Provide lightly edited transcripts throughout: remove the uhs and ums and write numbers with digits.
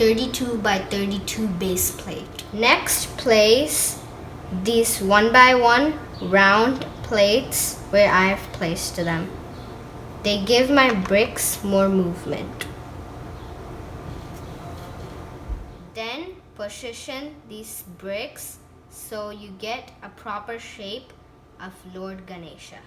32 by 32 base plate. Next, place these 1 by 1 round plates where I've placed them. They give my bricks more movement. Then position these bricks so you get a proper shape of Lord Ganesha.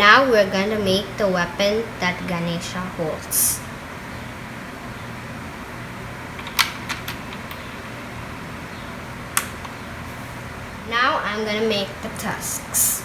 Now we're going to make the weapon that Ganesha holds. Now I'm going to make the tusks.